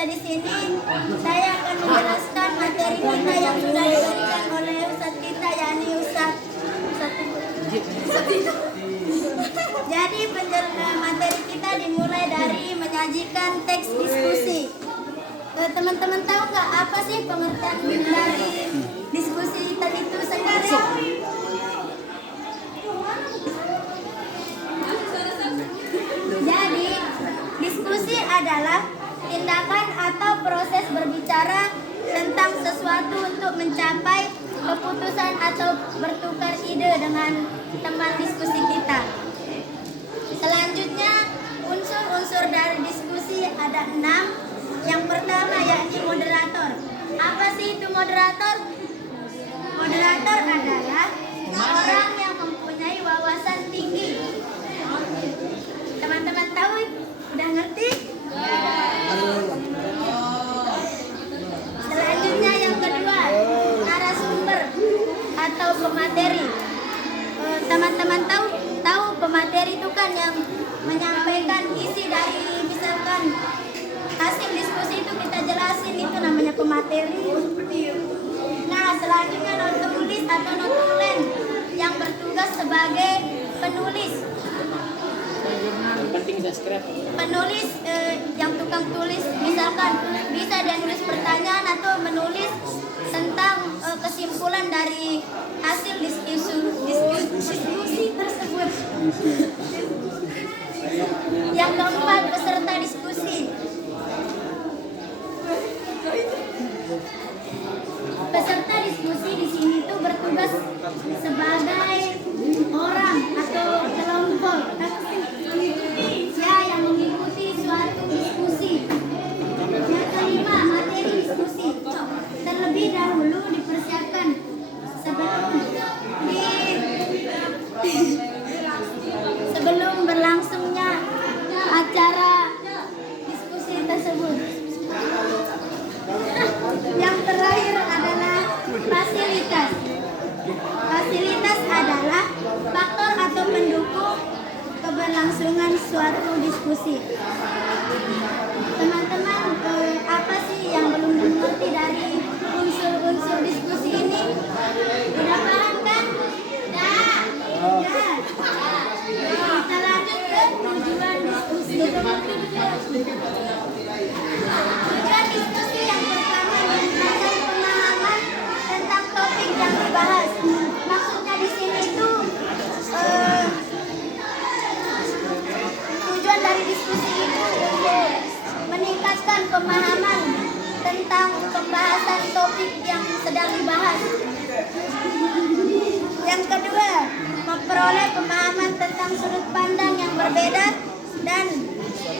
kita di sini, saya akan menjelaskan materi kita yang sudah diberikan oleh Ustadz kita, yakni Ustadz. Jadi materi kita dimulai dari menyajikan teks diskusi. Teman-teman tahu nggak apa sih pengertian dari diskusi tadi itu sekarang? Jadi diskusi adalah tindakan atau proses berbicara tentang sesuatu untuk mencapai keputusan atau bertukar ide dengan teman diskusi kita. Selanjutnya, unsur-unsur dari diskusi ada 6. Yang pertama yakni moderator. Apa sih itu moderator? Moderator adalah orang yang mempunyai wawasan tinggi. Teman-teman tahu? Udah ngerti? Selanjutnya yang kedua, narasumber atau pemateri. Teman-teman tahu pemateri itu kan yang menyampaikan isi dari misalkan hasil diskusi itu kita jelasin, itu namanya pemateri. Nah, selanjutnya notulis atau notulen yang bertugas sebagai penulis. Penulis yang tukang tulis, misalkan bisa dia nulis pertanyaan atau menulis tentang kesimpulan dari hasil diskusi tersebut. Yang keempat, peserta diskusi. Peserta diskusi di sini tuh bertugas sebagai orang atau kelompok ya yang mengikuti suatu diskusi. Yang kelima, materi diskusi. Terlebih dahulu dipersiapkan sebelum berlangsungnya acara diskusi tersebut. Yang terakhir adalah fasilitas. Fasilitas adalah faktor atau pendukung keberlangsungan suatu diskusi. Teman-teman, apa sih yang belum mengerti dari unsur-unsur diskusi ini? Sudah paham kan? Sudah. Kita lanjut ke tujuan diskusi. Tujuan diskusi yang pertama meningkatkan pemahaman tentang topik yang dibahas. Maksudnya di sini itu tujuan dari diskusi itu untuk meningkatkan pemahaman tentang pembahasan topik yang sedang dibahas. Yang kedua, memperoleh pemahaman tentang sudut pandang yang berbeda dan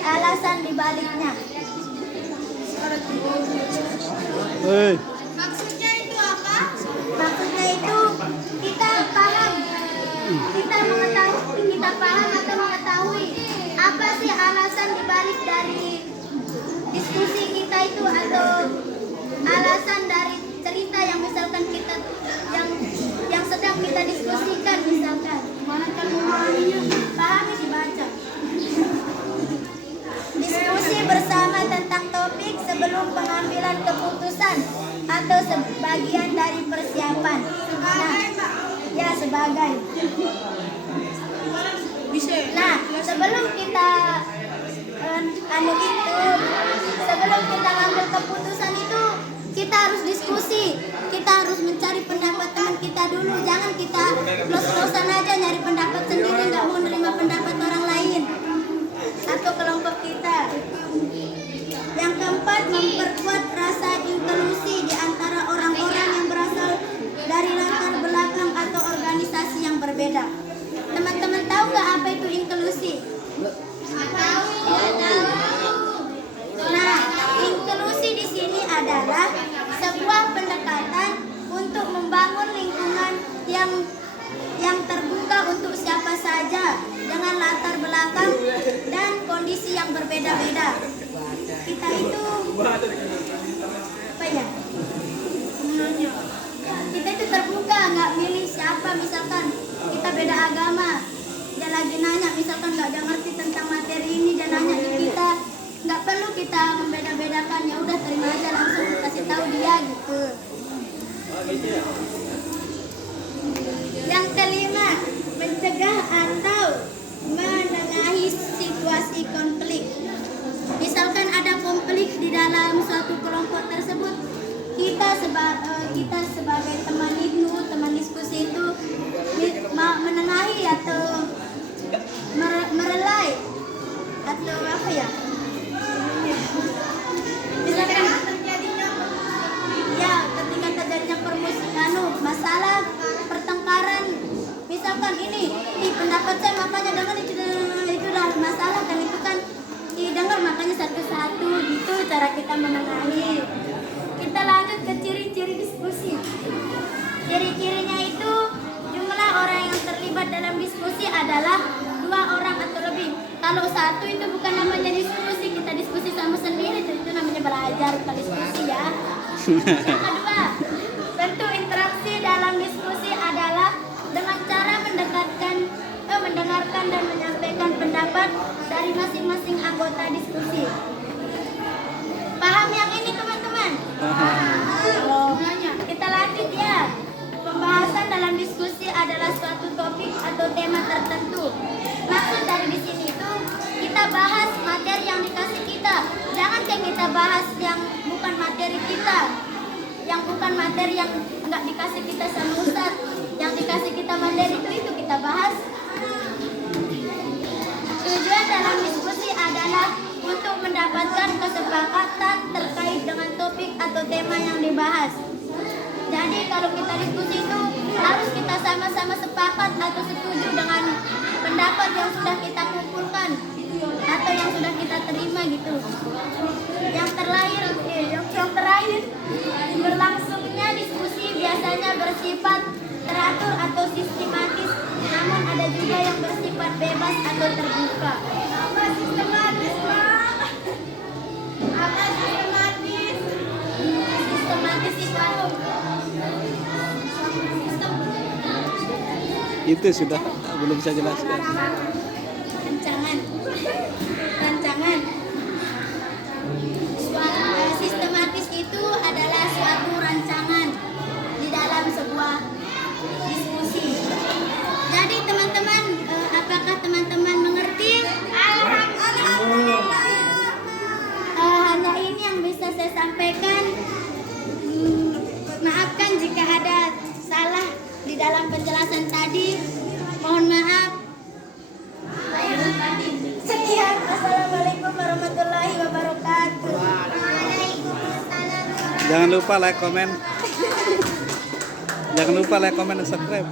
alasan dibaliknya. Maksudnya itu apa? Maksudnya itu kita paham, kita paham atau mengetahui apa sih alasan dibalik dari diskusi kita itu, atau alasan dari cerita yang misalkan kita yang sedang kita diskusikan, misalkan mana kan memahaminya, pahami dibaca. Diskusi bersama tentang topik sebelum pengambilan keputusan atau sebagian dari persiapan. Ya, sebagai. Nah, sebelum kita sebelum kita ngambil keputusan itu, kita harus diskusi. Kita harus mencari pendapat teman kita dulu. Jangan kita los-losan aja nyari pendapat sendiri, nggak mau menerima pendapat orang lain atau kelompok kita. Yang keempat, memperkuat rasa inklusi di antara orang-orang yang berasal dari latar belakang atau organisasi yang berbeda. Teman-teman tahu nggak apa itu inklusi? Tahu. Nah, inklusi di sini adalah sebuah pendekatan untuk membangun lingkungan yang terbuka untuk siapa saja kita sebagai teman itu, teman diskusi itu menengahi atau merelai atau apa ya? Misalkan ya ketika terjadinya masalah pertengkaran, misalkan ini pendapat saya makanya dengan itu adalah masalah kan, itu kan didengar makanya satu-satu gitu cara kita menengahi. Kita lanjut ke ciri-ciri diskusi. Ciri-cirinya itu jumlah orang yang terlibat dalam diskusi adalah 2 orang atau lebih. Kalau satu itu bukan namanya diskusi, kita diskusi sama sendiri, itu namanya belajar bukan diskusi ya. Yang kedua, bentuk interaksi dalam diskusi adalah dengan cara mendengarkan dan menyampaikan pendapat dari masing-masing anggota diskusi. Paham yang ini teman-teman? Kita lanjut ya. Pembahasan dalam diskusi adalah suatu topik atau tema tertentu. Maksud dari di sini itu kita bahas materi yang dikasih kita. Jangan kayak kita bahas yang bukan materi kita, yang bukan materi yang nggak dikasih kita sama Ustaz. Yang dikasih kita materi itu kita bahas. Tujuan dalam diskusi adalah untuk mendapatkan kesepakatan terkait dengan topik atau tema yang dibahas. Jadi kalau kita diskusi itu harus kita sama-sama sepakat atau setuju dengan pendapat yang sudah kita kumpulkan atau yang sudah kita terima gitu. Yang terakhir, berlangsungnya diskusi biasanya bersifat teratur atau sistematis, namun ada juga yang bersifat bebas atau terbuka. Apa sistematis, Pak? Apa sistematis? Sistematis itu sudah belum saya jelaskan. Rancangan. Sistematis itu adalah suatu rancangan di dalam sebuah diskusi. Jadi teman-teman, apakah teman-teman mengerti? Alhamdulillah. Hanya ini yang bisa saya sampaikan. Maafkan jika ada salah di dalam penjelasan tadi. Mohon maaf. Sekian. Assalamualaikum warahmatullahi wabarakatuh. Jangan lupa like, komen. Jangan lupa like, komen, dan subscribe.